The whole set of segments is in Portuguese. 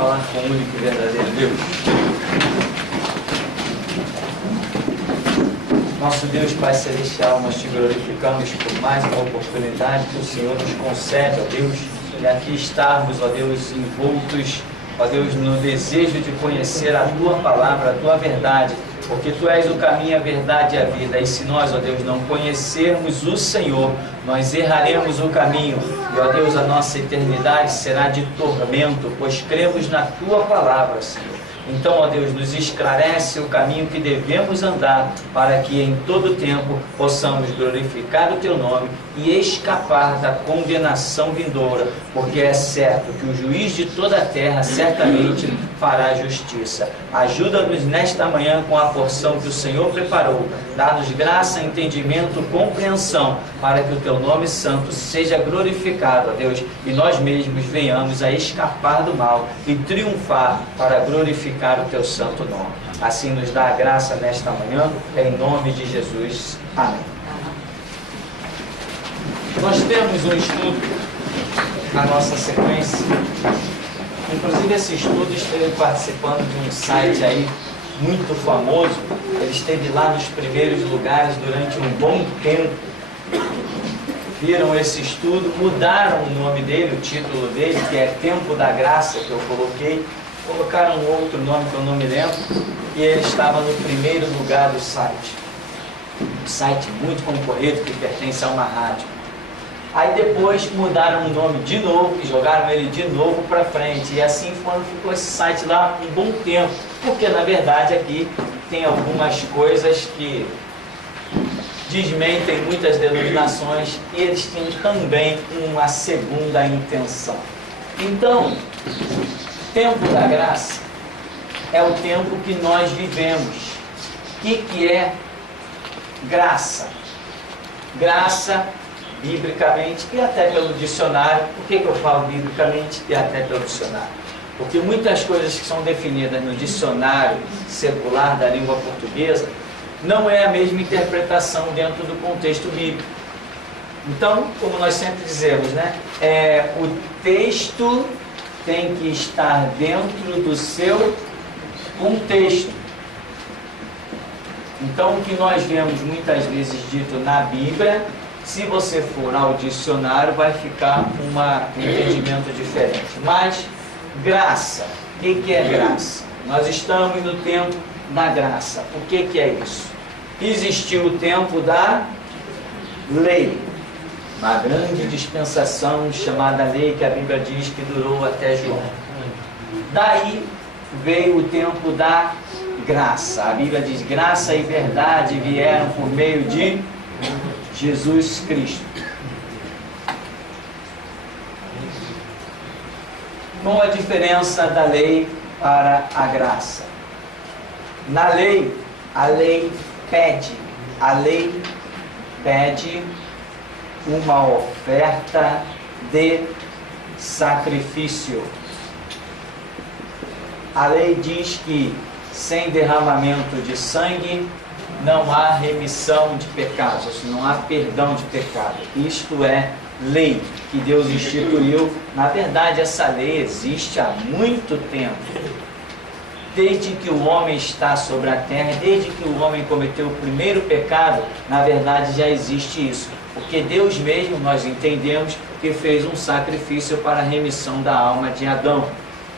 falar com o único e verdadeiro Deus? Nosso Deus, Pai Celestial, nós te glorificamos por mais uma oportunidade que o Senhor nos concede, ó Deus, e aqui estarmos, ó Deus, envoltos, ó Deus, no desejo de conhecer a Tua palavra, a Tua verdade, porque Tu és o caminho, a verdade e a vida, e se nós, ó Deus, não conhecermos o Senhor, nós erraremos o caminho, e, ó Deus, a nossa eternidade será de tormento, pois cremos na Tua palavra, Senhor. Então, ó Deus, nos esclarece o caminho que devemos andar, para que em todo tempo possamos glorificar o Teu nome e escapar da condenação vindoura, porque é certo que o juiz de toda a terra certamente fará justiça. Ajuda-nos nesta manhã com a porção que o Senhor preparou. Dá-nos graça, entendimento, compreensão, para que o Teu nome santo seja glorificado, ó Deus, e nós mesmos venhamos a escapar do mal e triunfar para glorificar o Teu santo nome. Assim nos dá a graça nesta manhã, em nome de Jesus. Amém. Nós temos um estudo na nossa sequência. Inclusive esse estudo esteve participando de um site aí muito famoso. Ele esteve lá nos primeiros lugares durante um bom tempo. Viram esse estudo, mudaram o nome dele, o título dele, que é Tempo da Graça, que eu coloquei. Colocaram um outro nome que eu não me lembro, e ele estava no primeiro lugar do site. Um site muito concorrido que pertence a uma rádio. Aí depois mudaram o nome de novo e jogaram ele de novo para frente. E assim ficou esse site lá um bom tempo. Porque na verdade aqui tem algumas coisas que desmentem muitas denominações e eles têm também uma segunda intenção. Então, tempo da graça é o tempo que nós vivemos. O que é graça? Graça, biblicamente e até pelo dicionário. Por que eu falo biblicamente e até pelo dicionário? Porque muitas coisas que são definidas no dicionário secular da língua portuguesa não é a mesma interpretação dentro do contexto bíblico. Então, como nós sempre dizemos, né? O texto tem que estar dentro do seu contexto. Então, o que nós vemos muitas vezes dito na Bíblia, se você for ao dicionário, vai ficar um entendimento diferente. Mas, graça, o que é graça? Nós estamos no tempo da graça. O que é isso? Existiu o tempo da lei, uma grande dispensação chamada lei, que a Bíblia diz que durou até João. Daí veio o tempo da graça. A Bíblia diz: graça e verdade vieram por meio de Jesus Cristo. Qual a diferença da lei para a graça? Na lei, a lei pede uma oferta de sacrifício. A lei diz que sem derramamento de sangue não há remissão de pecados, não há perdão de pecado. Isto é lei que Deus instituiu. Na verdade, essa lei existe há muito tempo. Desde que o homem está sobre a terra, desde que o homem cometeu o primeiro pecado, na verdade já existe isso. Porque Deus mesmo, nós entendemos, que fez um sacrifício para a remissão da alma de Adão.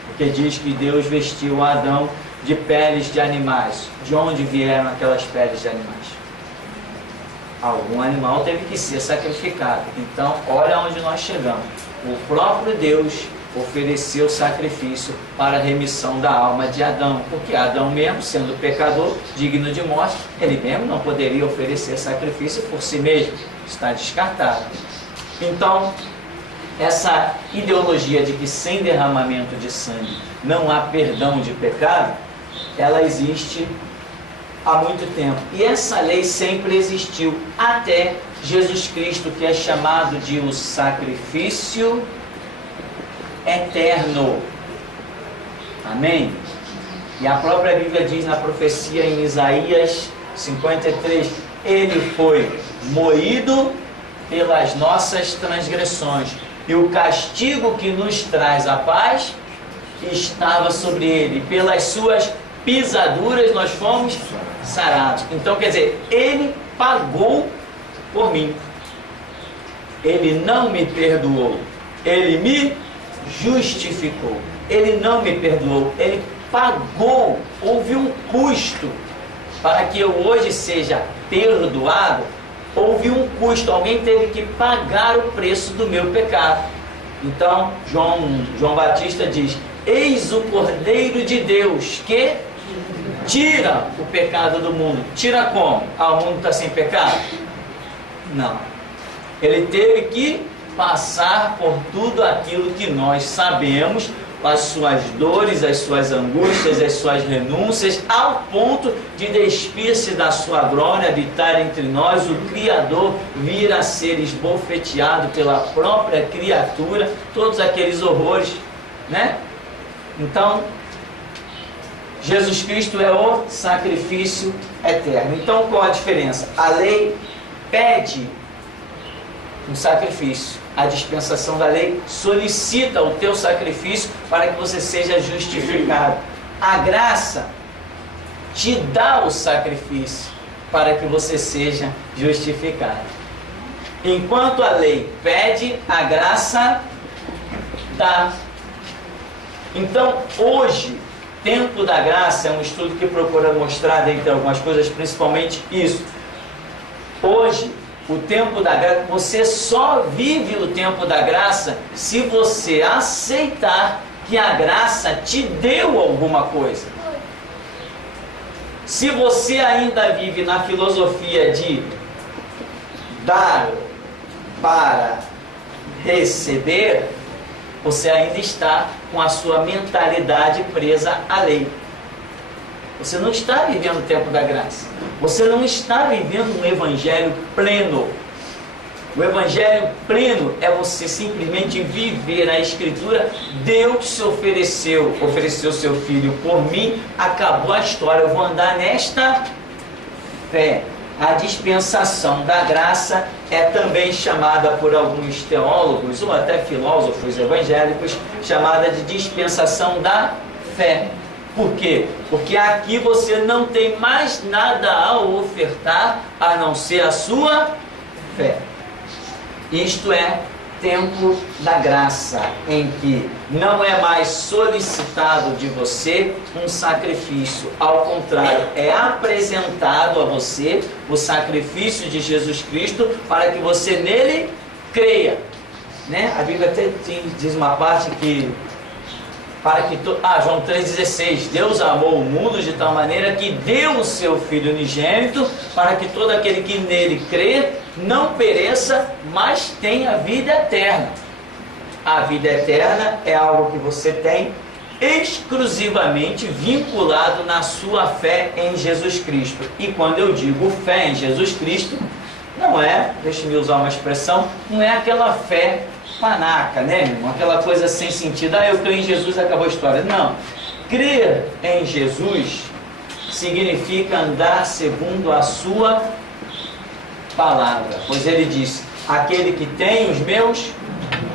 Porque diz que Deus vestiu Adão de peles de animais. De onde vieram aquelas peles de animais? Algum animal teve que ser sacrificado. Então, olha onde nós chegamos. O próprio Deus ofereceu sacrifício para a remissão da alma de Adão. Porque Adão mesmo, sendo pecador, digno de morte, ele mesmo não poderia oferecer sacrifício por si mesmo. Está descartado. Então, essa ideologia de que sem derramamento de sangue não há perdão de pecado, ela existe há muito tempo. E essa lei sempre existiu até Jesus Cristo, que é chamado de o sacrifício eterno. Amém? E a própria Bíblia diz na profecia em Isaías 53, ele foi moído pelas nossas transgressões, e o castigo que nos traz a paz estava sobre ele. Pelas suas pisaduras nós fomos sarados. Então, quer dizer, ele pagou por mim. Ele não me perdoou, ele me justificou. Ele não me perdoou, ele pagou. Houve um custo para que eu hoje seja perdoado. Houve um custo, alguém teve que pagar o preço do meu pecado. Então, João Batista diz: eis o Cordeiro de Deus que tira o pecado do mundo. Tira como? O mundo está sem pecado? Não. Ele teve que passar por tudo aquilo que nós sabemos, as suas dores, as suas angústias, as suas renúncias, ao ponto de despir-se da sua glória, habitar entre nós, o Criador vir a ser esbofeteado pela própria criatura, todos aqueles horrores, né? Então, Jesus Cristo é o sacrifício eterno. Então, qual a diferença? A lei pede um sacrifício. A dispensação da lei solicita o teu sacrifício para que você seja justificado. A graça te dá o sacrifício para que você seja justificado. Enquanto a lei pede, a graça dá. Então, hoje, tempo da graça é um estudo que procura mostrar, dentre algumas coisas, principalmente isso. Hoje, o tempo da graça, você só vive o tempo da graça se você aceitar que a graça te deu alguma coisa. Se você ainda vive na filosofia de dar para receber, você ainda está com a sua mentalidade presa à lei. Você não está vivendo o tempo da graça. Você não está vivendo um evangelho pleno. O evangelho pleno é você simplesmente viver a Escritura. Deus se ofereceu seu Filho por mim, acabou a história, eu vou andar nesta fé. A dispensação da graça é também chamada por alguns teólogos ou até filósofos evangélicos, chamada de dispensação da fé. Por quê? Porque aqui você não tem mais nada a ofertar a não ser a sua fé. Isto é tempo da graça, em que não é mais solicitado de você um sacrifício. Ao contrário, é apresentado a você o sacrifício de Jesus Cristo para que você nele creia. Né? A Bíblia até diz uma parte que João 3,16, Deus amou o mundo de tal maneira que deu o seu Filho unigênito para que todo aquele que nele crê não pereça, mas tenha vida eterna. A vida eterna é algo que você tem exclusivamente vinculado na sua fé em Jesus Cristo. E quando eu digo fé em Jesus Cristo, não é, deixa-me usar uma expressão, não é aquela fé panaca, né, irmão? Aquela coisa sem sentido. Eu creio em Jesus, acabou a história. Não. Crer em Jesus significa andar segundo a sua palavra. Pois ele disse: aquele que tem os meus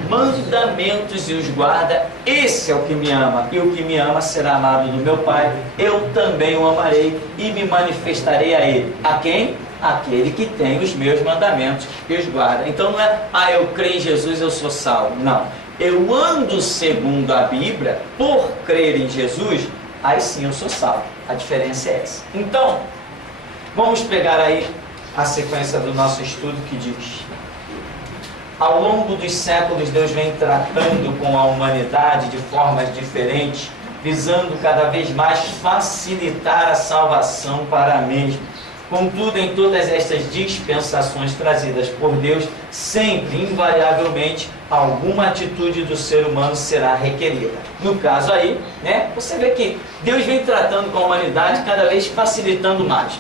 mandamentos e os guarda, esse é o que me ama. E o que me ama será amado do meu Pai. Eu também o amarei e me manifestarei a ele. A quem? Aquele que tem os meus mandamentos e os guarda. Então não é, eu creio em Jesus, eu sou salvo. Não. Eu ando segundo a Bíblia, por crer em Jesus, aí sim eu sou salvo. A diferença é essa. Então, vamos pegar aí a sequência do nosso estudo que diz: ao longo dos séculos, Deus vem tratando com a humanidade de formas diferentes, visando cada vez mais facilitar a salvação para a mesma. Contudo, em todas estas dispensações trazidas por Deus, sempre, invariavelmente, alguma atitude do ser humano será requerida. No caso aí, né, você vê que Deus vem tratando com a humanidade cada vez facilitando mais.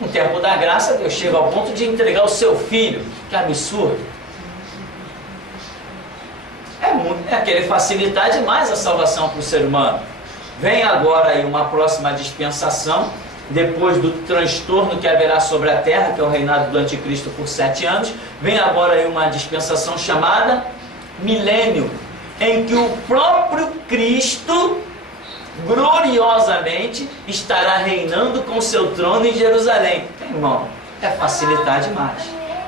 No tempo da graça, Deus chega ao ponto de entregar o seu Filho. Que absurdo! É querer facilitar demais a salvação para o ser humano. Vem agora aí uma próxima dispensação, depois do transtorno que haverá sobre a terra, que é o reinado do anticristo por 7 anos, vem agora aí uma dispensação chamada milênio, em que o próprio Cristo gloriosamente estará reinando com seu trono em Jerusalém. Irmão, é facilitar demais.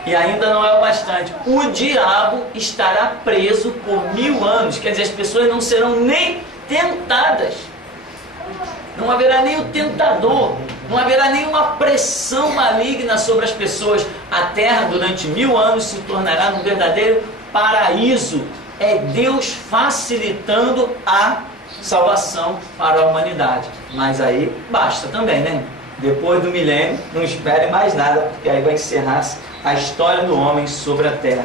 E ainda não é o bastante. O diabo estará preso por 1000 anos. Quer dizer, as pessoas não serão nem tentadas. Não haverá nem o tentador. Não haverá nenhuma pressão maligna sobre as pessoas. A terra durante 1000 anos se tornará um verdadeiro paraíso. É Deus facilitando a salvação para a humanidade. Mas aí basta também, né? Depois do milênio, não espere mais nada, porque aí vai encerrar-se a história do homem sobre a terra.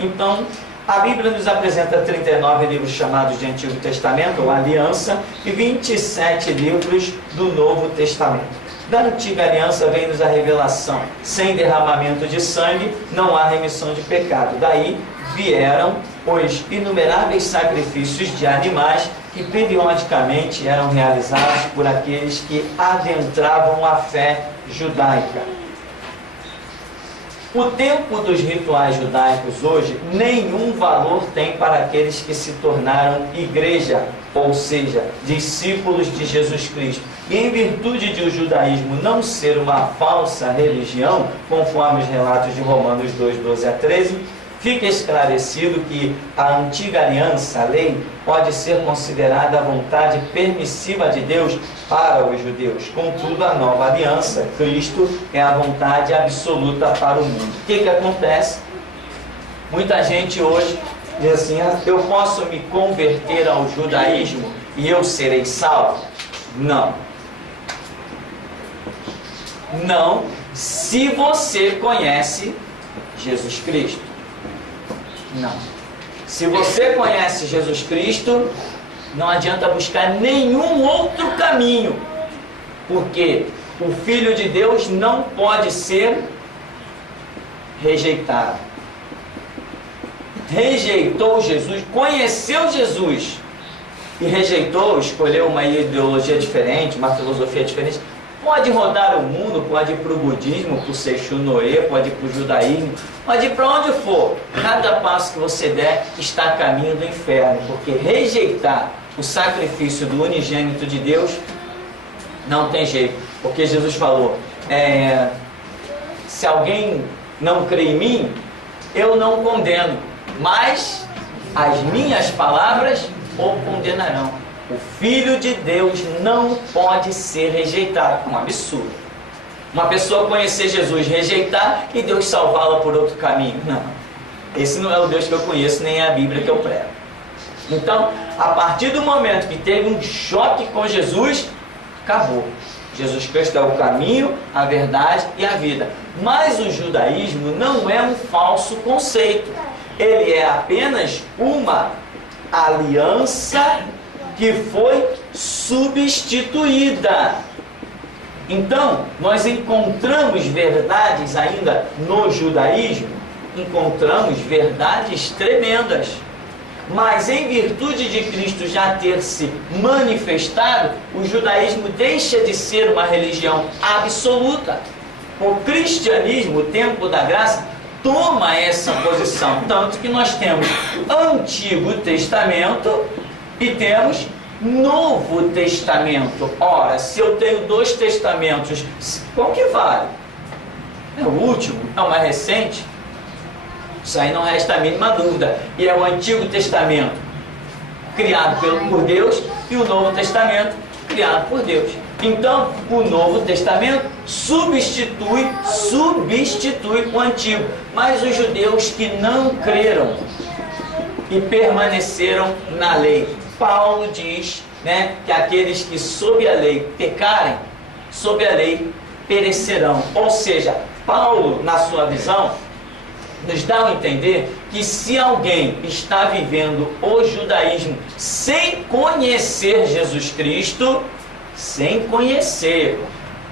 Então, a Bíblia nos apresenta 39 livros chamados de Antigo Testamento, ou Aliança, e 27 livros do Novo Testamento. Da Antiga Aliança vem-nos a revelação: sem derramamento de sangue não há remissão de pecado. Daí vieram os inumeráveis sacrifícios de animais que periodicamente eram realizados por aqueles que adentravam a fé judaica. O tempo dos rituais judaicos hoje nenhum valor tem para aqueles que se tornaram igreja, ou seja, discípulos de Jesus Cristo. E em virtude de o judaísmo não ser uma falsa religião, conforme os relatos de Romanos 2, 12 a 13, fica esclarecido que a antiga aliança, a lei, pode ser considerada a vontade permissiva de Deus para os judeus. Contudo, a nova aliança, Cristo, é a vontade absoluta para o mundo. O que acontece? Muita gente hoje diz assim: eu posso me converter ao judaísmo e eu serei salvo? Não. Não, se você conhece Jesus Cristo. Não. Se você conhece Jesus Cristo, não adianta buscar nenhum outro caminho, porque o Filho de Deus não pode ser rejeitado. Rejeitou Jesus, conheceu Jesus e rejeitou, escolheu uma ideologia diferente, uma filosofia diferente. Pode rodar o mundo, pode ir para o budismo, para o Seichu Noé, pode ir para o judaísmo, pode ir para onde for. Cada passo que você der está a caminho do inferno, porque rejeitar o sacrifício do unigênito de Deus não tem jeito. Porque Jesus falou: se alguém não crê em mim, eu não condeno, mas as minhas palavras o condenarão. O Filho de Deus não pode ser rejeitado. É um absurdo. Uma pessoa conhecer Jesus, rejeitar e Deus salvá-la por outro caminho. Não. Esse não é o Deus que eu conheço, nem é a Bíblia que eu prego. Então, a partir do momento que teve um choque com Jesus, acabou. Jesus Cristo é o caminho, a verdade e a vida. Mas o judaísmo não é um falso conceito. Ele é apenas uma aliança que foi substituída. Então, nós encontramos verdades ainda no judaísmo, encontramos verdades tremendas. Mas em virtude de Cristo já ter se manifestado, o judaísmo deixa de ser uma religião absoluta. O cristianismo, o tempo da graça, toma essa posição. Tanto que nós temos Antigo Testamento e temos Novo Testamento. Ora, se eu tenho 2 testamentos, qual que vale? É o último? É o mais recente? Isso aí não resta a mínima dúvida. E é o Antigo Testamento criado por Deus e o Novo Testamento criado por Deus. Então, o Novo Testamento substitui o Antigo. Mas os judeus que não creram e permaneceram na lei, Paulo diz, que aqueles que sob a lei pecarem, sob a lei perecerão. Ou seja, Paulo, na sua visão, nos dá a entender que se alguém está vivendo o judaísmo sem conhecer Jesus Cristo, sem conhecer,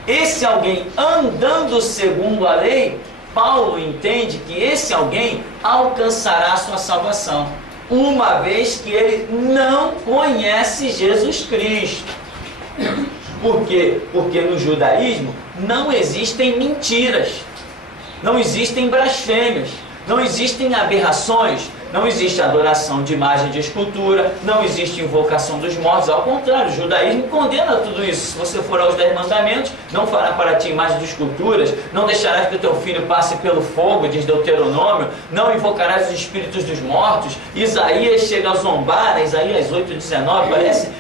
esse alguém andando segundo a lei, Paulo entende que esse alguém alcançará a sua salvação, uma vez que ele não conhece Jesus Cristo. Por quê? Porque no judaísmo não existem mentiras, não existem blasfêmias, não existem aberrações, Não existe adoração de imagem de escultura, não existe invocação dos mortos, ao contrário, o judaísmo condena tudo isso. Se você for aos 10 mandamentos, não fará para ti imagem de esculturas, não deixarás que o teu filho passe pelo fogo, diz Deuteronômio, não invocarás os espíritos dos mortos. Isaías chega a zombar, né? Isaías 8,19, parece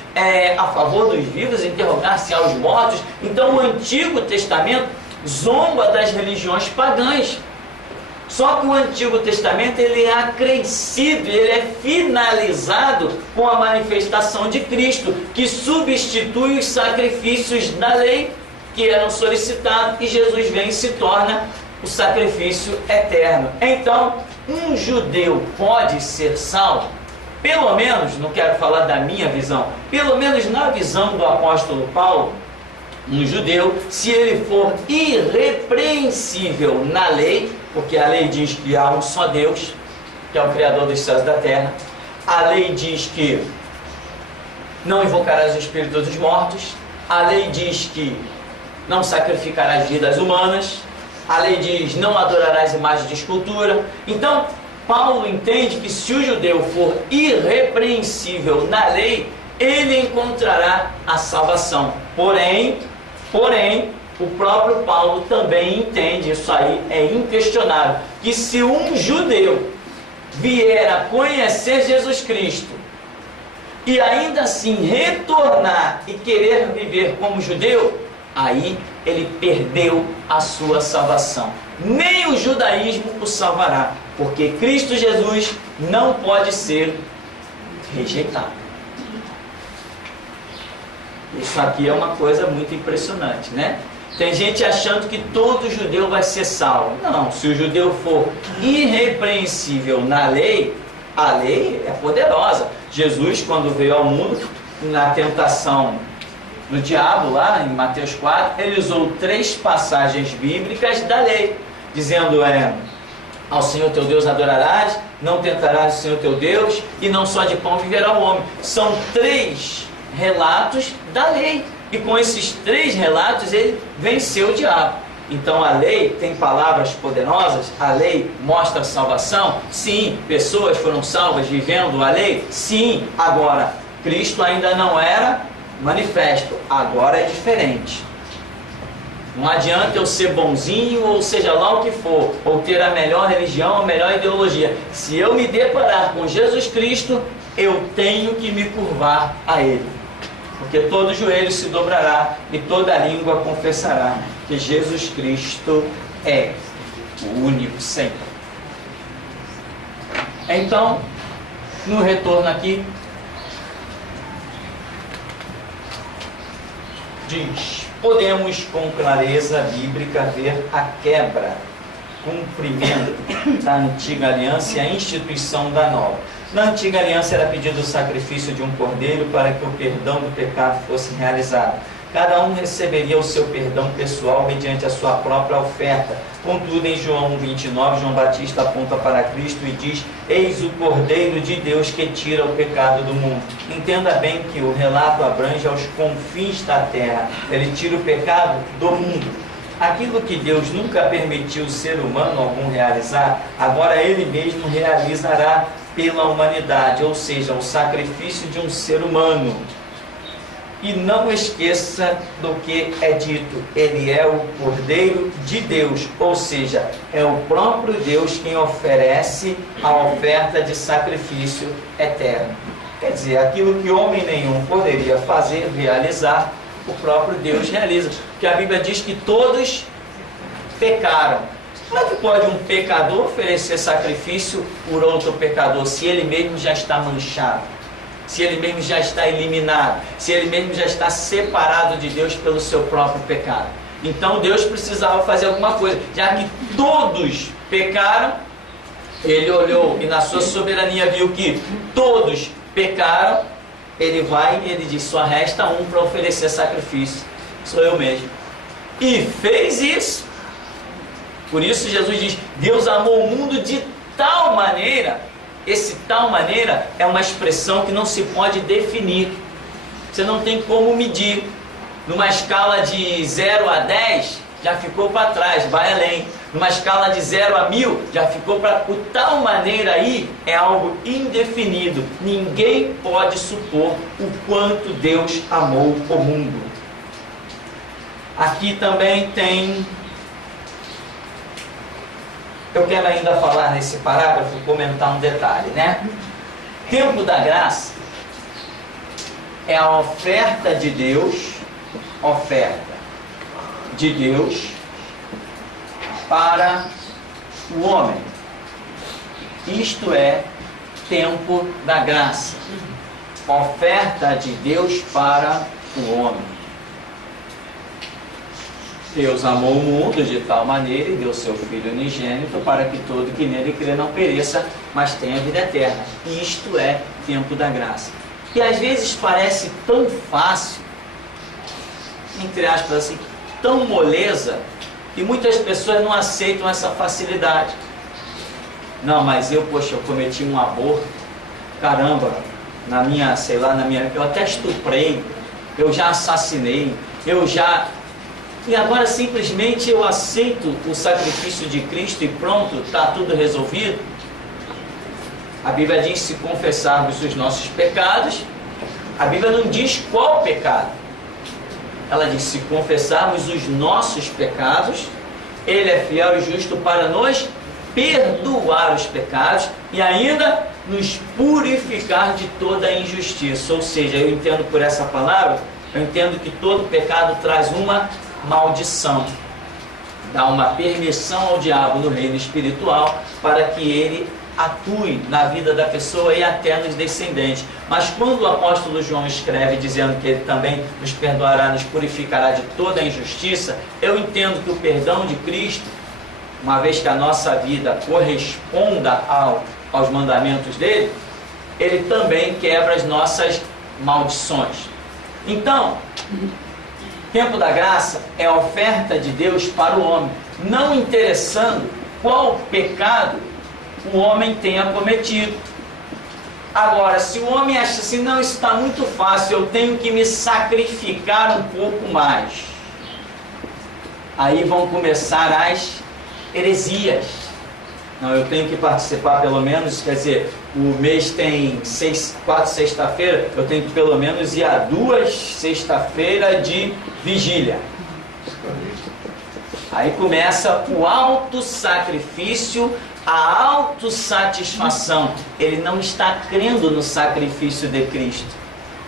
a favor dos vivos, interrogar-se aos mortos. Então o Antigo Testamento zomba das religiões pagãs. Só que o Antigo Testamento ele é acrescido, ele é finalizado com a manifestação de Cristo, que substitui os sacrifícios da lei que eram solicitados, e Jesus vem e se torna o sacrifício eterno. Então, um judeu pode ser salvo? Pelo menos, não quero falar da minha visão, pelo menos na visão do apóstolo Paulo, um judeu, se ele for irrepreensível na lei, porque a lei diz que há um só Deus, que é o Criador dos céus e da terra, a lei diz que não invocarás o espírito dos mortos, a lei diz que não sacrificarás vidas humanas, a lei diz não adorarás imagens de escultura. Então, Paulo entende que se o judeu for irrepreensível na lei, ele encontrará a salvação. Porém, o próprio Paulo também entende, isso aí é inquestionável, que se um judeu vier a conhecer Jesus Cristo e ainda assim retornar e querer viver como judeu, aí ele perdeu a sua salvação. Nem o judaísmo o salvará, porque Cristo Jesus não pode ser rejeitado. Isso aqui é uma coisa muito impressionante, né? Tem gente achando que todo judeu vai ser salvo. Não, se o judeu for irrepreensível na lei, a lei é poderosa. Jesus, quando veio ao mundo, na tentação do diabo, lá em Mateus 4, ele usou 3 passagens bíblicas da lei, dizendo, ao Senhor teu Deus adorarás, não tentarás o Senhor teu Deus, e não só de pão viverá o homem. São 3 relatos da lei, e com esses 3 relatos ele venceu o diabo. Então a lei tem palavras poderosas, a lei mostra salvação, sim, pessoas foram salvas vivendo a lei, sim. Agora, Cristo ainda não era manifesto, agora é diferente. Não adianta eu ser bonzinho, ou seja lá o que for, ou ter a melhor religião, a melhor ideologia. Se eu me deparar com Jesus Cristo, eu tenho que me curvar a Ele. Porque todo joelho se dobrará e toda língua confessará que Jesus Cristo é o único Senhor. Então, no retorno aqui, diz: podemos com clareza bíblica ver a quebra, cumprimento da antiga aliança e a instituição da nova. Na antiga aliança era pedido o sacrifício de um cordeiro para que o perdão do pecado fosse realizado. Cada um receberia o seu perdão pessoal mediante a sua própria oferta. Contudo, em João 29, João Batista aponta para Cristo e diz: eis o Cordeiro de Deus que tira o pecado do mundo. Entenda bem que o relato abrange aos confins da terra. Ele tira o pecado do mundo. Aquilo que Deus nunca permitiu o ser humano algum realizar, agora Ele mesmo realizará pela humanidade, ou seja, o sacrifício de um ser humano. E não esqueça do que é dito: Ele é o Cordeiro de Deus, ou seja, é o próprio Deus quem oferece a oferta de sacrifício eterno. Quer dizer, aquilo que homem nenhum poderia fazer, realizar, o próprio Deus realiza. Porque a Bíblia diz que todos pecaram. Como é que pode um pecador oferecer sacrifício por outro pecador, se ele mesmo já está manchado, se ele mesmo já está eliminado, se ele mesmo já está separado de Deus pelo seu próprio pecado? Então Deus precisava fazer alguma coisa. Já que todos pecaram, Ele olhou e na sua soberania viu que todos pecaram. Ele vai e ele diz: só resta um para oferecer sacrifício, sou eu mesmo. E fez isso. Por isso Jesus diz: Deus amou o mundo de tal maneira. Esse tal maneira é uma expressão que não se pode definir. Você não tem como medir. Numa escala de 0 a 10, já ficou para trás, vai além. Numa escala de 0 a 1000, já ficou para... Por tal maneira aí, é algo indefinido. Ninguém pode supor o quanto Deus amou o mundo. Aqui também tem... Eu quero ainda falar nesse parágrafo, comentar um detalhe, né? Tempo da graça é a oferta de Deus, para o homem. Isto é tempo da graça. Oferta de Deus para o homem. Deus amou o mundo de tal maneira e deu seu Filho unigênito para que todo que nele crê não pereça, mas tenha vida eterna. Isto é tempo da graça. E às vezes parece tão fácil, entre aspas assim, tão moleza, que muitas pessoas não aceitam essa facilidade. Não, mas eu cometi um aborto, caramba, eu até estuprei, eu já assassinei, e agora simplesmente eu aceito o sacrifício de Cristo e pronto, está tudo resolvido. A Bíblia diz: se confessarmos os nossos pecados. A Bíblia não diz qual pecado. Ela diz: se confessarmos os nossos pecados, Ele é fiel e justo para nos perdoar os pecados e ainda nos purificar de toda a injustiça. Ou seja, eu entendo por essa palavra, eu entendo que todo pecado traz uma maldição, dá uma permissão ao diabo no reino espiritual para que ele atue na vida da pessoa e até nos descendentes. Mas quando o apóstolo João escreve dizendo que ele também nos perdoará, nos purificará de toda a injustiça, eu entendo que o perdão de Cristo, uma vez que a nossa vida corresponda aos mandamentos dele, ele também quebra as nossas maldições. Então, tempo da graça é a oferta de Deus para o homem, não interessando qual pecado o homem tenha cometido. Agora, se o homem acha assim, não, isso está muito fácil, eu tenho que me sacrificar um pouco mais, aí vão começar as heresias. Não, eu tenho que participar pelo menos, quer dizer, o mês tem 4 sexta-feira, eu tenho que pelo menos ir a 2 sexta-feira de vigília. Aí começa o autossacrifício, a autossatisfação. Ele não está crendo no sacrifício de Cristo.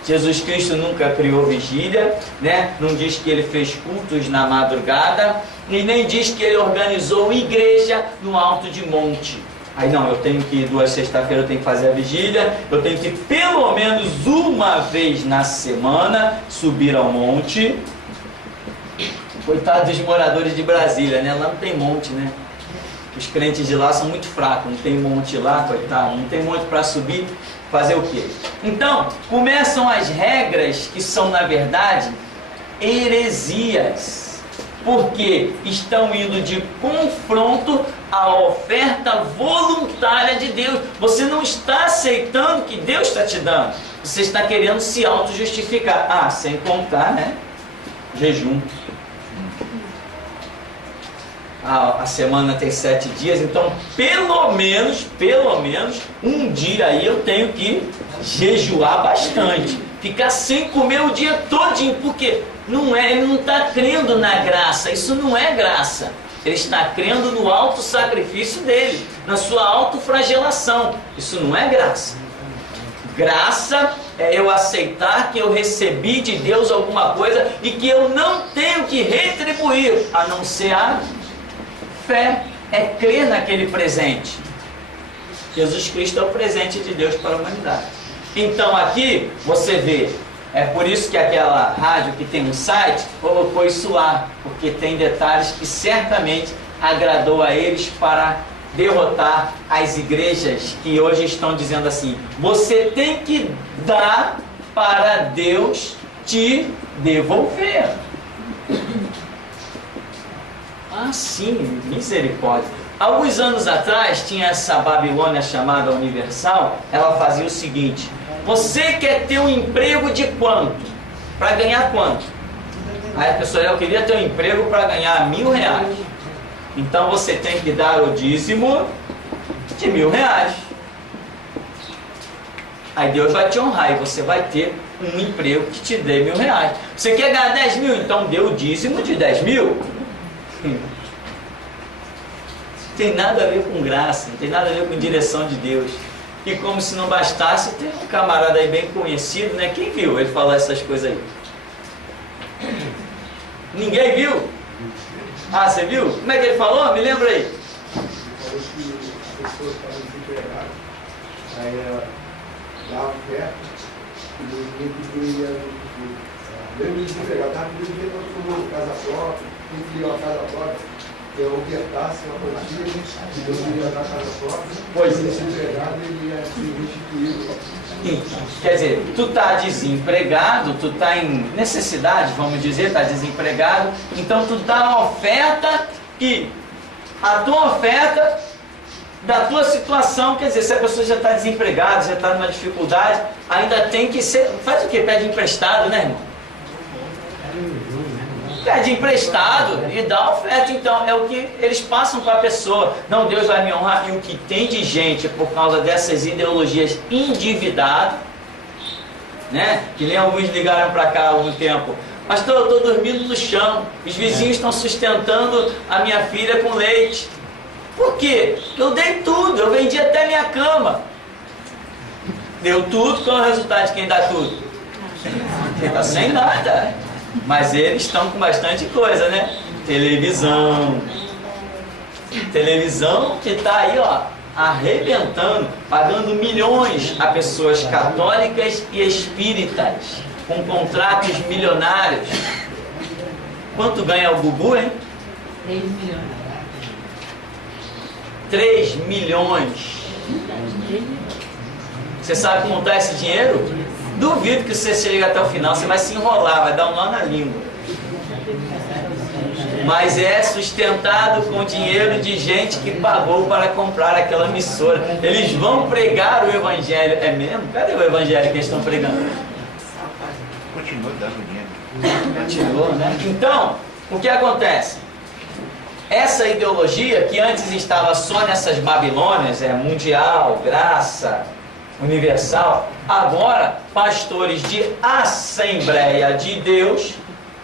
Jesus Cristo nunca criou vigília, né? Não diz que ele fez cultos na madrugada, e nem diz que ele organizou igreja no alto de monte. Aí não, eu tenho que ir 2 sexta-feira, eu tenho que fazer a vigília, eu tenho que pelo menos uma vez na semana subir ao monte. Coitado dos moradores de Brasília, né? Lá não tem monte, né? Os crentes de lá são muito fracos, não tem monte lá, coitado, não tem monte para subir, fazer o quê? Então, começam as regras que são, na verdade, heresias, porque estão indo de confronto à oferta voluntária de Deus. Você não está aceitando o que Deus está te dando, você está querendo se auto-justificar. Sem contar, né? Jejum. A semana tem 7 dias, então pelo menos um dia aí eu tenho que jejuar bastante, ficar sem comer o dia todinho, porque ele não está crendo na graça. Isso não é graça. Ele está crendo no auto-sacrifício dele, na sua autoflagelação. Isso não é graça. Graça é eu aceitar que eu recebi de Deus alguma coisa e que eu não tenho que retribuir, a não ser a fé, é crer naquele presente. Jesus Cristo é o presente de Deus para a humanidade. Então aqui você vê, é por isso que aquela rádio que tem um site colocou isso lá, porque tem detalhes que certamente agradou a eles para derrotar as igrejas que hoje estão dizendo assim: você tem que dar para Deus te devolver. Sim, misericórdia. Alguns anos atrás tinha essa Babilônia chamada Universal. Ela fazia o seguinte: você quer ter um emprego de quanto? Para ganhar quanto? Aí a pessoa, eu queria ter um emprego para ganhar R$1.000. Então você tem que dar o dízimo de R$1.000. Aí Deus vai te honrar e você vai ter um emprego que te dê R$1.000. Você quer ganhar 10 mil? Então dê o dízimo de 10 mil. Não tem nada a ver com graça, não tem nada a ver com direção de Deus. E como se não bastasse, tem um camarada aí bem conhecido, né? Quem viu ele falar essas coisas aí? Ninguém viu? Ah, você viu? Como é que ele falou? Me lembra aí. Ele falou que a pessoa estava desempregada, aí ela dava oferta, e Deus ia mesmo desempregado, estava pedindo dinheiro para uma casa própria, quem queria uma casa própria, que eu ofertasse uma quantia, e Deus ia dar a casa própria, Pois é. desempregado ele ia ser restituído. Quer dizer, tu está desempregado, tu está em necessidade, vamos dizer, está desempregado, então tu dá uma oferta e a tua oferta da tua situação, quer dizer, se a pessoa já está desempregada, já está numa dificuldade, ainda tem que ser, faz o quê? Pede emprestado, né, irmão? Pede emprestado e dá oferta. Então é o que eles passam para a pessoa. Não, Deus vai me honrar. E o que tem de gente por causa dessas ideologias endividado, né? Que nem alguns ligaram para cá há algum tempo: pastor, eu estou dormindo no chão, os vizinhos estão sustentando a minha filha com leite. Por quê? Eu dei tudo, eu vendi até minha cama. Deu tudo, qual é o resultado de quem dá tudo? Quem está sem nada. Mas eles estão com bastante coisa, né? Televisão que está aí, ó, arrebentando, pagando milhões a pessoas católicas e espíritas, com contratos milionários. Quanto ganha o Gugu, hein? 3 milhões. 3 milhões. Você sabe contar esse dinheiro? Duvido que você chegue até o final, você vai se enrolar, vai dar um nó na língua. Mas é sustentado com dinheiro de gente que pagou para comprar aquela emissora. Eles vão pregar o evangelho. É mesmo? Cadê o evangelho que eles estão pregando? Continua dando dinheiro. Continua, né? Então, o que acontece? Essa ideologia que antes estava só nessas Babilônias, mundial, graça, universal, agora pastores de Assembleia de Deus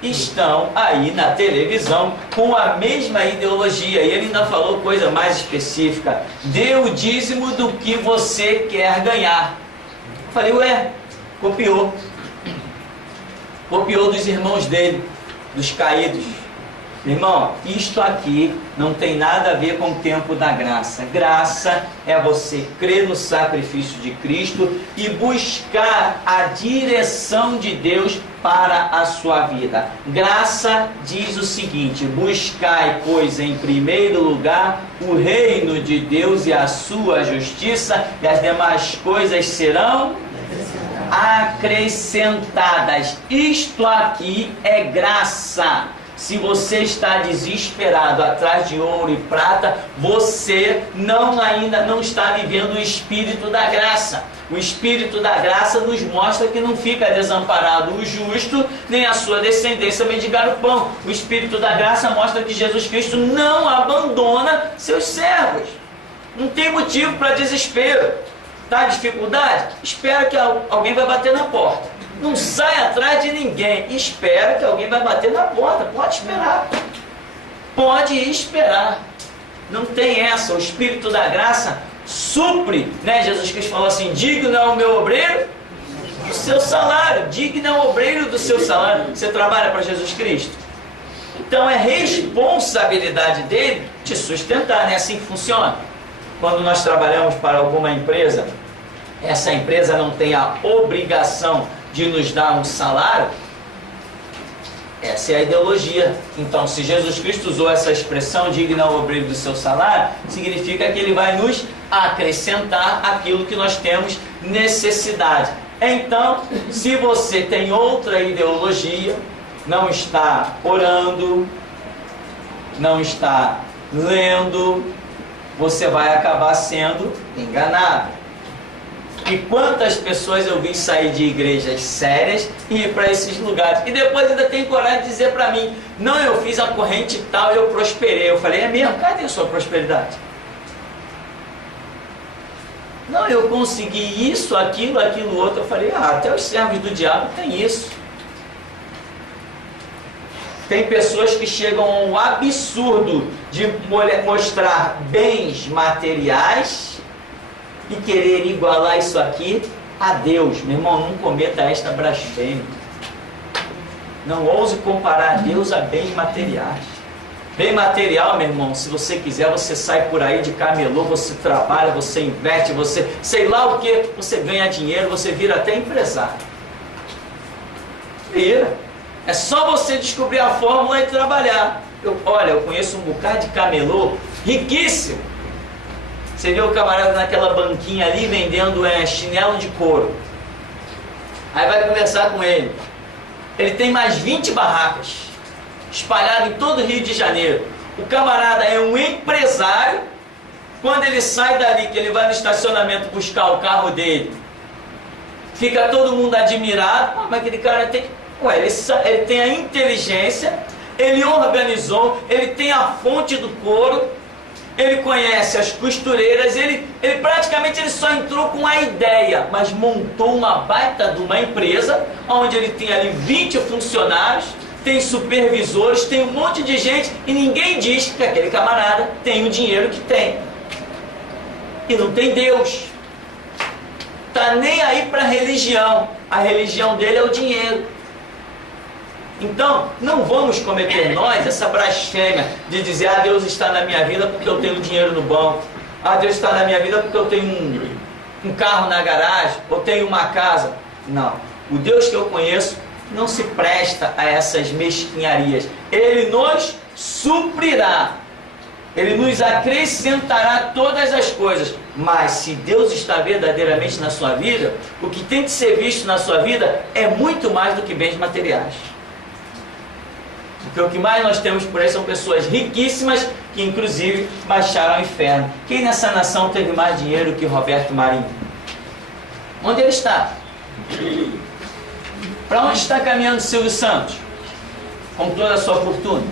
estão aí na televisão com a mesma ideologia. E ele ainda falou coisa mais específica: dê o dízimo do que você quer ganhar. Eu falei, ué, copiou dos irmãos dele, dos caídos. Irmão, isto aqui não tem nada a ver com o tempo da graça. Graça é você crer no sacrifício de Cristo e buscar a direção de Deus para a sua vida. Graça diz o seguinte: buscai, pois, em primeiro lugar o reino de Deus e a sua justiça, e as demais coisas serão acrescentadas. Isto aqui é graça. Se você está desesperado atrás de ouro e prata, você ainda não está vivendo o Espírito da graça. O Espírito da graça nos mostra que não fica desamparado o justo, nem a sua descendência mendigar o pão. O Espírito da graça mostra que Jesus Cristo não abandona seus servos. Não tem motivo para desespero. Está em dificuldade? Espera que alguém vai bater na porta. Não sai atrás de ninguém. Espera que alguém vai bater na porta. Pode esperar. Pode esperar. Não tem essa. O Espírito da graça supre, né? Jesus Cristo falou assim: digno é o meu obreiro do seu salário. Digno é o obreiro do seu salário. Você trabalha para Jesus Cristo? Então é responsabilidade dele te sustentar. Não é assim que funciona? Quando nós trabalhamos para alguma empresa, essa empresa não tem a obrigação de nos dar um salário. Essa é a ideologia. Então, se Jesus Cristo usou essa expressão, digno ao obreiro do seu salário, significa que ele vai nos acrescentar aquilo que nós temos necessidade. Então, se você tem outra ideologia, não está orando, não está lendo, você vai acabar sendo enganado. E quantas pessoas eu vi sair de igrejas sérias e ir para esses lugares. E depois ainda tem coragem de dizer para mim, não, eu fiz a corrente tal e eu prosperei. Eu falei, é mesmo? Cadê a sua prosperidade? Não, eu consegui isso, aquilo outro. Eu falei, até os servos do diabo têm isso. Tem pessoas que chegam ao absurdo de mostrar bens materiais e querer igualar isso aqui a Deus. Meu irmão, não cometa esta blasfêmia. Não ouse comparar Deus a bens materiais. Bem material, meu irmão, se você quiser, você sai por aí de camelô, você trabalha, você investe, você sei lá o que, você ganha dinheiro, você vira até empresário. Vira. É só você descobrir a fórmula e trabalhar. Olha, eu conheço um bocado de camelô riquíssimo. Você vê o camarada naquela banquinha ali vendendo chinelo de couro. Aí vai conversar com ele. Ele tem mais 20 barracas espalhadas em todo o Rio de Janeiro. O camarada é um empresário. Quando ele sai dali, que ele vai no estacionamento buscar o carro dele, fica todo mundo admirado. Mas aquele cara tem... ele tem a inteligência, ele organizou, ele tem a fonte do couro, ele conhece as costureiras, ele praticamente só entrou com a ideia, mas montou uma baita de uma empresa, onde ele tem ali 20 funcionários, tem supervisores, tem um monte de gente, e ninguém diz que aquele camarada tem o dinheiro que tem. E não tem Deus. Está nem aí para a religião dele é o dinheiro. Então, não vamos cometer nós essa blasfêmia de dizer, Deus está na minha vida porque eu tenho dinheiro no banco. Deus está na minha vida porque eu tenho um carro na garagem, ou tenho uma casa. Não. O Deus que eu conheço não se presta a essas mesquinharias. Ele nos suprirá. Ele nos acrescentará todas as coisas. Mas se Deus está verdadeiramente na sua vida, o que tem que ser visto na sua vida é muito mais do que bens materiais. Porque o que mais nós temos por aí são pessoas riquíssimas que inclusive baixaram ao inferno. Quem nessa nação teve mais dinheiro que Roberto Marinho? Onde ele está? Para onde está caminhando Silvio Santos? Com toda a sua fortuna.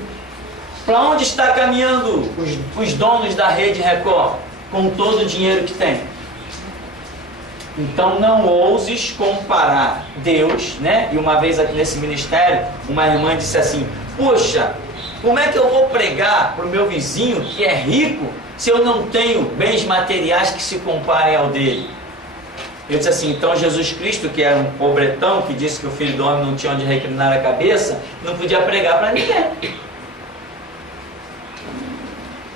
Para onde está caminhando os donos da Rede Record? Com todo o dinheiro que tem. Então não ouses comparar Deus, né? E uma vez aqui nesse ministério, uma irmã disse assim, poxa, como é que eu vou pregar para o meu vizinho que é rico se eu não tenho bens materiais que se comparem ao dele? Eu disse assim, então Jesus Cristo, que era um pobretão, que disse que o Filho do Homem não tinha onde reclinar a cabeça, não podia pregar para ninguém.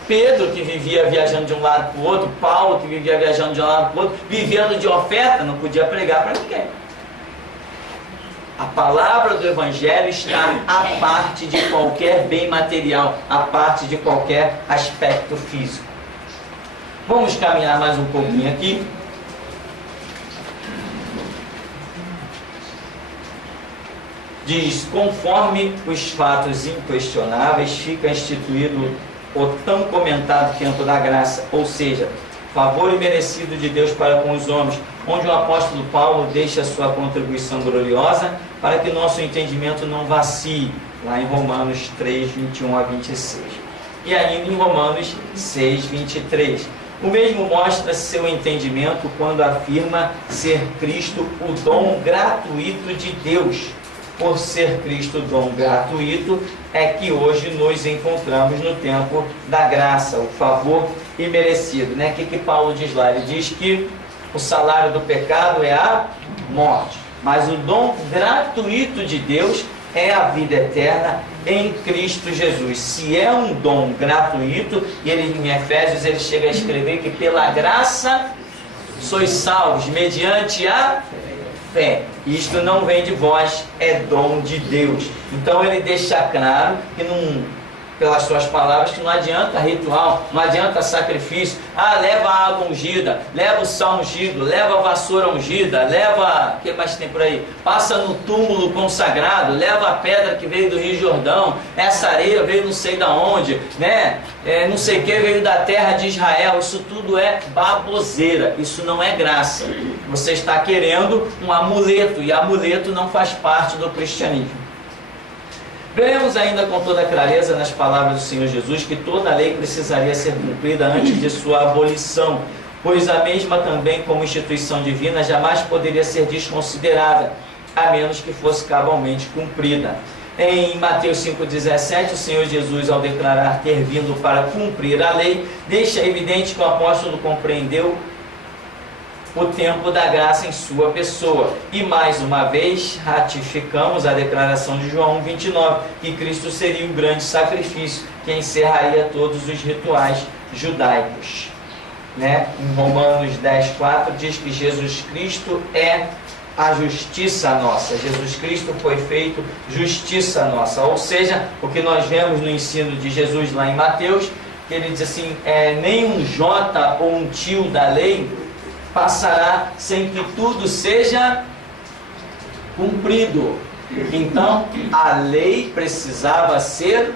Pedro, que vivia viajando de um lado para o outro, Paulo, que vivia viajando de um lado para o outro, vivendo de oferta, não podia pregar para ninguém. A palavra do Evangelho está à parte de qualquer bem material, à parte de qualquer aspecto físico. Vamos caminhar mais um pouquinho aqui. Diz, conforme os fatos inquestionáveis, fica instituído o tão comentado tempo da graça, ou seja, favor imerecido de Deus para com os homens, onde o apóstolo Paulo deixa a sua contribuição gloriosa para que nosso entendimento não vacile, lá em Romanos 3, 21 a 26. E ainda em Romanos 6, 23. O mesmo mostra seu entendimento quando afirma ser Cristo o dom gratuito de Deus. Por ser Cristo dom gratuito, é que hoje nos encontramos no tempo da graça, o favor imerecido. O que Paulo diz lá? Ele diz que o salário do pecado é a morte, mas o dom gratuito de Deus é a vida eterna em Cristo Jesus. Se é um dom gratuito, e ele em Efésios ele chega a escrever que pela graça sois salvos, mediante a fé. Isto não vem de vós, é dom de Deus. Então ele deixa claro que pelas suas palavras que não adianta ritual, não adianta sacrifício. Leva a água ungida, leva o sal ungido, leva a vassoura ungida, leva, o que mais tem por aí? Passa no túmulo consagrado, leva a pedra que veio do Rio Jordão, essa areia veio não sei da onde, né? Não sei o que veio da terra de Israel. Isso tudo é baboseira, isso não é graça. Você está querendo um amuleto, e amuleto não faz parte do cristianismo. Veremos ainda com toda clareza nas palavras do Senhor Jesus que toda a lei precisaria ser cumprida antes de sua abolição, pois a mesma também, como instituição divina, jamais poderia ser desconsiderada, a menos que fosse cabalmente cumprida. Em Mateus 5,17, o Senhor Jesus, ao declarar ter vindo para cumprir a lei, deixa evidente que o apóstolo compreendeu o tempo da graça em sua pessoa. E mais uma vez ratificamos a declaração de João 29, que Cristo seria o grande sacrifício que encerraria todos os rituais judaicos, né? Em Romanos 10,4 diz que Jesus Cristo é a justiça nossa. Jesus Cristo foi feito justiça nossa. Ou seja, o que nós vemos no ensino de Jesus lá em Mateus, que ele diz assim, nem um jota ou um tio da lei passará sem que tudo seja cumprido. Então, a lei precisava ser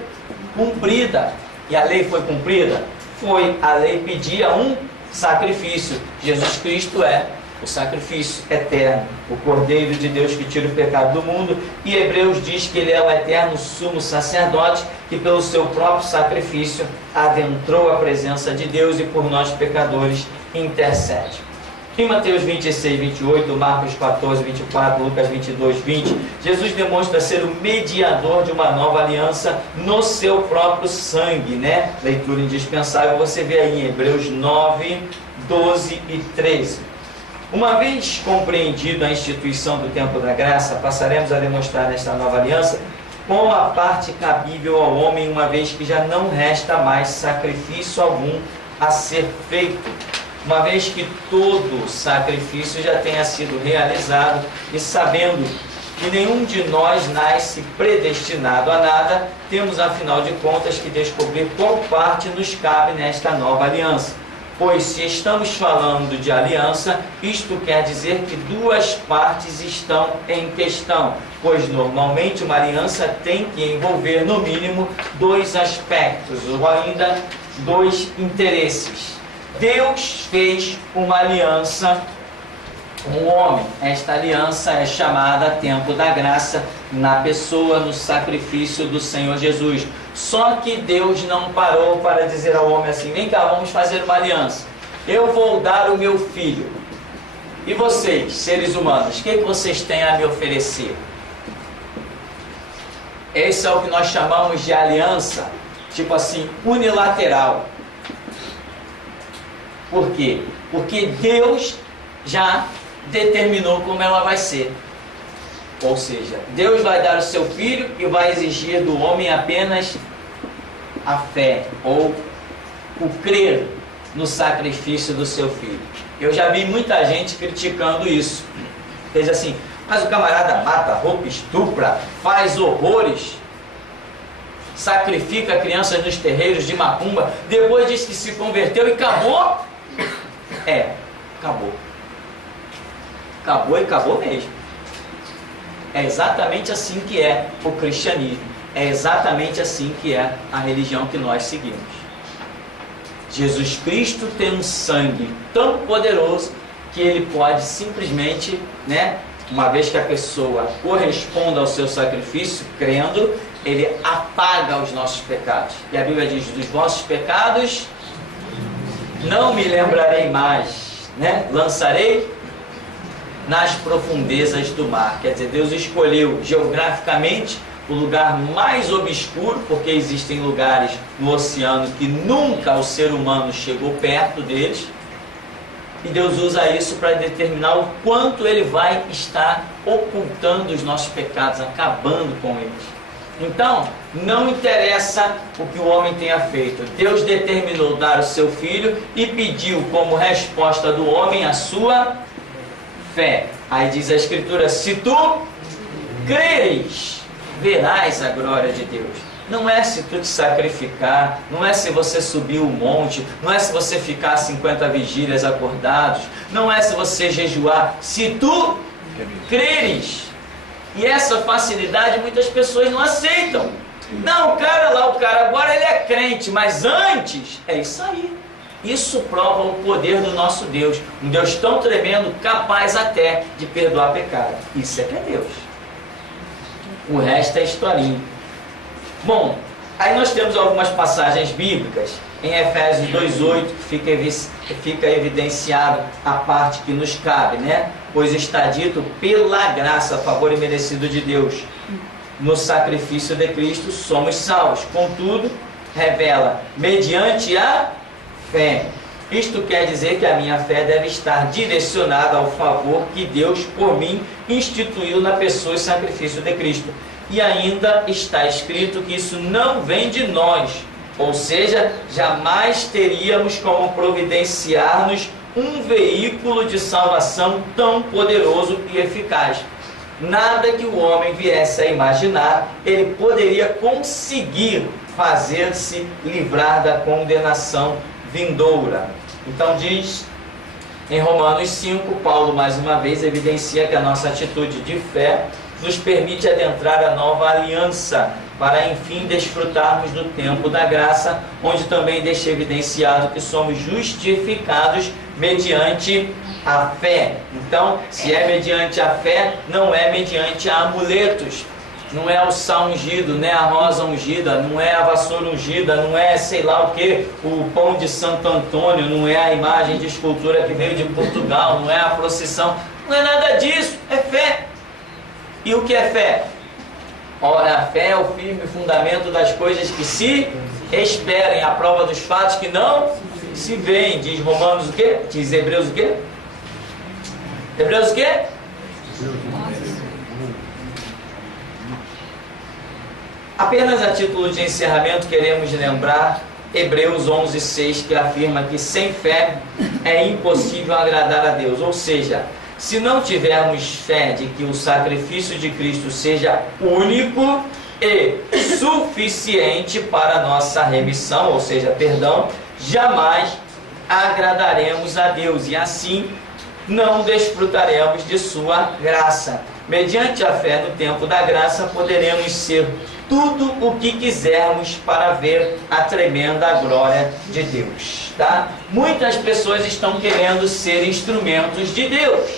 cumprida. E a lei foi cumprida? Foi. A lei pedia um sacrifício. Jesus Cristo é o sacrifício eterno, o Cordeiro de Deus que tira o pecado do mundo. E Hebreus diz que ele é o eterno sumo sacerdote, que pelo seu próprio sacrifício adentrou a presença de Deus e por nós pecadores intercede. Em Mateus 26, 28, Marcos 14, 24, Lucas 22, 20, Jesus demonstra ser o mediador de uma nova aliança no seu próprio sangue, né? Leitura indispensável, você vê aí em Hebreus 9, 12 e 13. Uma vez compreendido a instituição do tempo da graça, passaremos a demonstrar nesta nova aliança com a parte cabível ao homem, uma vez que já não resta mais sacrifício algum a ser feito. Uma vez que todo sacrifício já tenha sido realizado, e sabendo que nenhum de nós nasce predestinado a nada, temos afinal de contas que descobrir qual parte nos cabe nesta nova aliança. Pois se estamos falando de aliança, isto quer dizer que duas partes estão em questão, pois normalmente uma aliança tem que envolver no mínimo dois aspectos, ou ainda dois interesses. Deus fez uma aliança com o homem. Esta aliança é chamada tempo da graça, na pessoa, no sacrifício do Senhor Jesus. Só que Deus não parou para dizer ao homem assim, vem cá, vamos fazer uma aliança. Eu vou dar o meu filho. E vocês, seres humanos, o que vocês têm a me oferecer? Esse é o que nós chamamos de aliança, tipo assim, unilateral. Por quê? Porque Deus já determinou como ela vai ser. Ou seja, Deus vai dar o seu filho e vai exigir do homem apenas a fé, ou o crer no sacrifício do seu filho. Eu já vi muita gente criticando isso. Diz assim, mas o camarada mata, rouba, estupra, faz horrores, sacrifica crianças nos terreiros de macumba, depois diz que se converteu e acabou. Acabou. Acabou e acabou mesmo. É exatamente assim que é o cristianismo. É exatamente assim que é a religião que nós seguimos. Jesus Cristo tem um sangue tão poderoso que ele pode simplesmente, uma vez que a pessoa corresponda ao seu sacrifício, crendo, ele apaga os nossos pecados. E a Bíblia diz, dos vossos pecados não me lembrarei mais, lançarei nas profundezas do mar. Quer dizer, Deus escolheu geograficamente o lugar mais obscuro, porque existem lugares no oceano que nunca o ser humano chegou perto deles, e Deus usa isso para determinar o quanto ele vai estar ocultando os nossos pecados, acabando com eles. Então, não interessa o que o homem tenha feito. Deus determinou dar o seu filho e pediu como resposta do homem a sua fé. Aí diz a Escritura, se tu creres, verás a glória de Deus. não é se tu te sacrificar, não é se você subir o monte, não é se você ficar 50 vigílias acordados, não é se você jejuar, se tu creres. E essa facilidade muitas pessoas não aceitam. Não, o cara agora ele é crente, mas antes é isso aí. Isso prova o poder do nosso Deus, um Deus tão tremendo, capaz até de perdoar pecado. Isso é que é Deus. O resto é historinha. Bom, aí nós temos algumas passagens bíblicas, em Efésios 2,8, que fica evidenciado a parte que nos cabe, né? Pois está dito, pela graça, favor imerecido de Deus, no sacrifício de Cristo somos salvos. Contudo, revela, mediante a fé. Isto quer dizer que a minha fé deve estar direcionada ao favor que Deus, por mim, instituiu na pessoa e sacrifício de Cristo. E ainda está escrito que isso não vem de nós, ou seja, jamais teríamos como providenciar-nos um veículo de salvação tão poderoso e eficaz. Nada que o homem viesse a imaginar, ele poderia conseguir fazer-se livrar da condenação vindoura. Então diz em Romanos 5, Paulo mais uma vez evidencia que a nossa atitude de fé nos permite adentrar a nova aliança, para enfim desfrutarmos do tempo da graça, onde também deixa evidenciado que somos justificados mediante a fé. Então, se é mediante a fé, não é mediante a amuletos, não é o sal ungido, não é a rosa ungida, não é a vassoura ungida, não é sei lá o que, o pão de Santo Antônio, não é a imagem de escultura que veio de Portugal, não é a procissão, não é nada disso, é fé. E o que é fé? Ora, a fé é o firme fundamento das coisas que se esperem, a prova dos fatos que não se veem. Diz Romanos o quê? Diz Hebreus o quê? Hebreus o quê? Apenas a título de encerramento queremos lembrar Hebreus 11:6, que afirma que sem fé é impossível agradar a Deus. Ou seja, se não tivermos fé de que o sacrifício de Cristo seja único e suficiente para a nossa remissão, ou seja, perdão, jamais agradaremos a Deus e assim não desfrutaremos de sua graça. Mediante a fé no tempo da graça, poderemos ser tudo o que quisermos para ver a tremenda glória de Deus, tá? Muitas pessoas estão querendo ser instrumentos de Deus.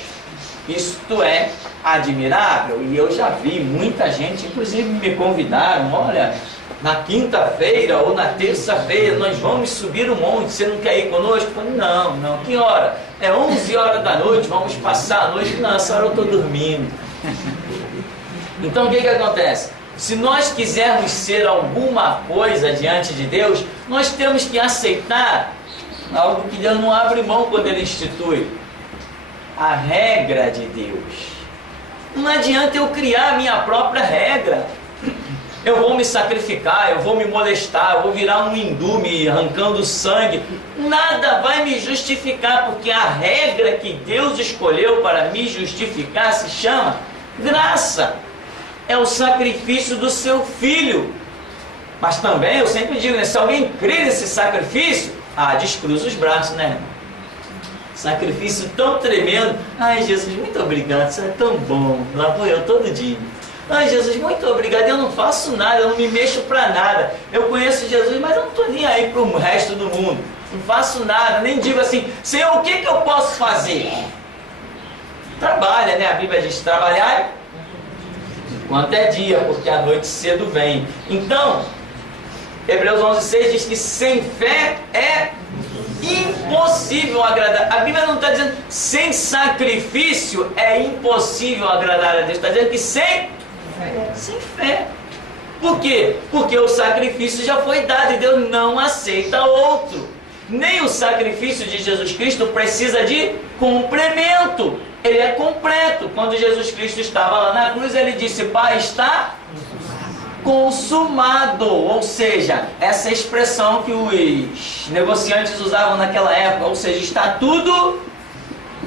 Isto é admirável, e eu já vi muita gente, inclusive me convidaram, olha, na quinta-feira ou na terça-feira nós vamos subir o monte, você não quer ir conosco? Eu falei, não, que hora? É 11 horas da noite, vamos passar a noite? Não, essa hora eu estou dormindo. Então o que acontece? Se nós quisermos ser alguma coisa diante de Deus, nós temos que aceitar algo que Deus não abre mão quando Ele institui. A regra de Deus. Não adianta eu criar a minha própria regra. Eu vou me sacrificar, eu vou me molestar, eu vou virar um hindu me arrancando sangue. Nada vai me justificar, porque a regra que Deus escolheu para me justificar se chama graça. É o sacrifício do seu filho. Mas também, eu sempre digo, né, se alguém crê nesse sacrifício, descruza os braços, né? Sacrifício tão tremendo. Ai, Jesus, muito obrigado, isso é tão bom. Lá vou eu todo dia. Ai, Jesus, muito obrigado, eu não faço nada, eu não me mexo para nada. Eu conheço Jesus, mas eu não estou nem aí para o resto do mundo. Não faço nada, nem digo assim, Senhor, o que eu posso fazer? Trabalha, né? A Bíblia diz, trabalhar enquanto é dia, porque a noite cedo vem. Então, Hebreus 11:6 diz que sem fé é impossível agradar. A Bíblia não está dizendo sem sacrifício é impossível agradar a Deus. Está dizendo que sem fé. Por quê? Porque o sacrifício já foi dado e Deus não aceita outro. Nem o sacrifício de Jesus Cristo precisa de complemento. Ele é completo. Quando Jesus Cristo estava lá na cruz, ele disse, Pai, está consumado. Ou seja, essa expressão que os negociantes usavam naquela época, ou seja, está tudo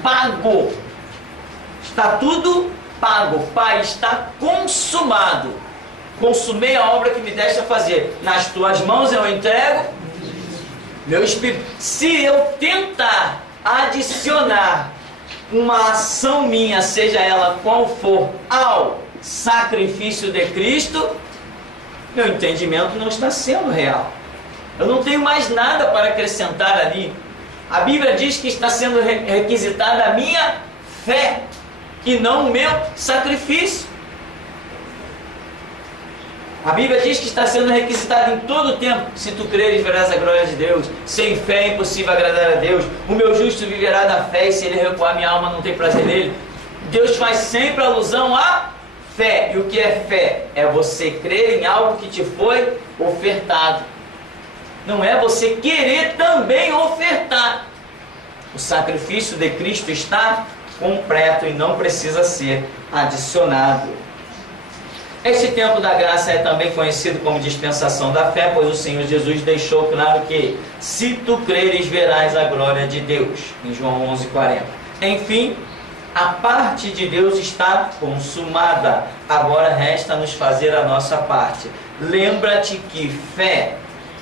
pago. Está tudo pago. Pai, está consumado. consumei a obra que me deste a fazer. Nas tuas mãos eu entrego meu espírito. Se eu tentar adicionar uma ação minha, seja ela qual for, ao sacrifício de Cristo, meu entendimento não está sendo real. Eu não tenho mais nada para acrescentar ali. A Bíblia diz que está sendo requisitada a minha fé e não o meu sacrifício. A Bíblia diz que está sendo requisitado em todo o tempo: se tu creres, verás a glória de Deus. Sem fé é impossível agradar a Deus. O meu justo viverá da fé, e se ele recuar, minha alma não tem prazer nele. Deus faz sempre alusão à fé. E o que é fé? É você crer em algo que te foi ofertado. Não é você querer também ofertar. O sacrifício de Cristo está completo e não precisa ser adicionado. Este tempo da graça é também conhecido como dispensação da fé, pois o Senhor Jesus deixou claro que se tu creres, verás a glória de Deus, em João 11:40. Enfim, a parte de Deus está consumada. Agora resta nos fazer a nossa parte. Lembra-te que fé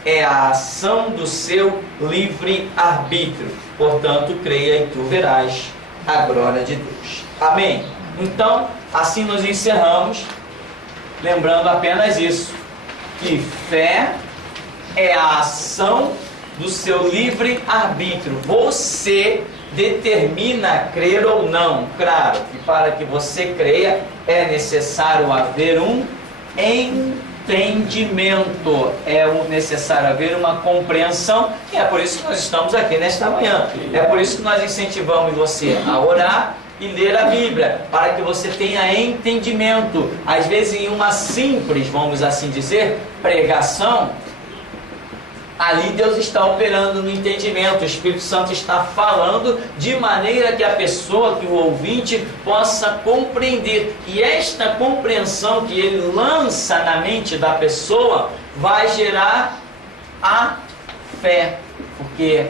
é a ação do seu livre-arbítrio. Portanto, creia e tu verás a glória de Deus. Amém? Então, assim nos encerramos, lembrando apenas isso, que fé é a ação do seu livre-arbítrio. Você determina crer ou não. Claro que para que você creia é necessário haver um entendimento, é necessário haver uma compreensão, e é por isso que nós estamos aqui nesta manhã. É por isso que nós incentivamos você a orar e ler a Bíblia, para que você tenha entendimento. Às vezes em uma simples, vamos assim dizer, pregação, ali Deus está operando no entendimento, o Espírito Santo está falando de maneira que a pessoa, que o ouvinte, possa compreender. E esta compreensão que ele lança na mente da pessoa vai gerar a fé, porque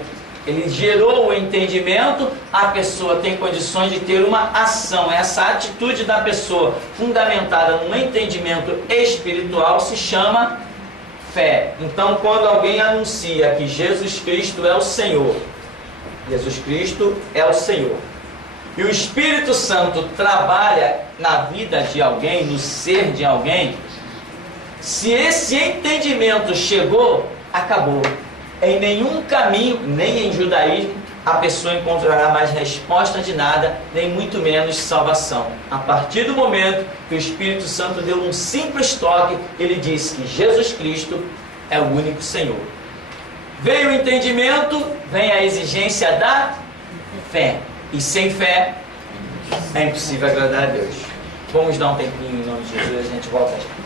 ele gerou o entendimento, a pessoa tem condições de ter uma ação. Essa atitude da pessoa, fundamentada num entendimento espiritual, se chama fé. Então, quando alguém anuncia que Jesus Cristo é o Senhor, Jesus Cristo é o Senhor, e o Espírito Santo trabalha na vida de alguém, no ser de alguém, se esse entendimento chegou, acabou. Em nenhum caminho, nem em judaísmo, a pessoa encontrará mais resposta de nada, nem muito menos salvação. A partir do momento que o Espírito Santo deu um simples toque, ele disse que Jesus Cristo é o único Senhor. Veio o entendimento, vem a exigência da fé. E sem fé é impossível agradar a Deus. Vamos dar um tempinho em nome de Jesus e a gente volta já.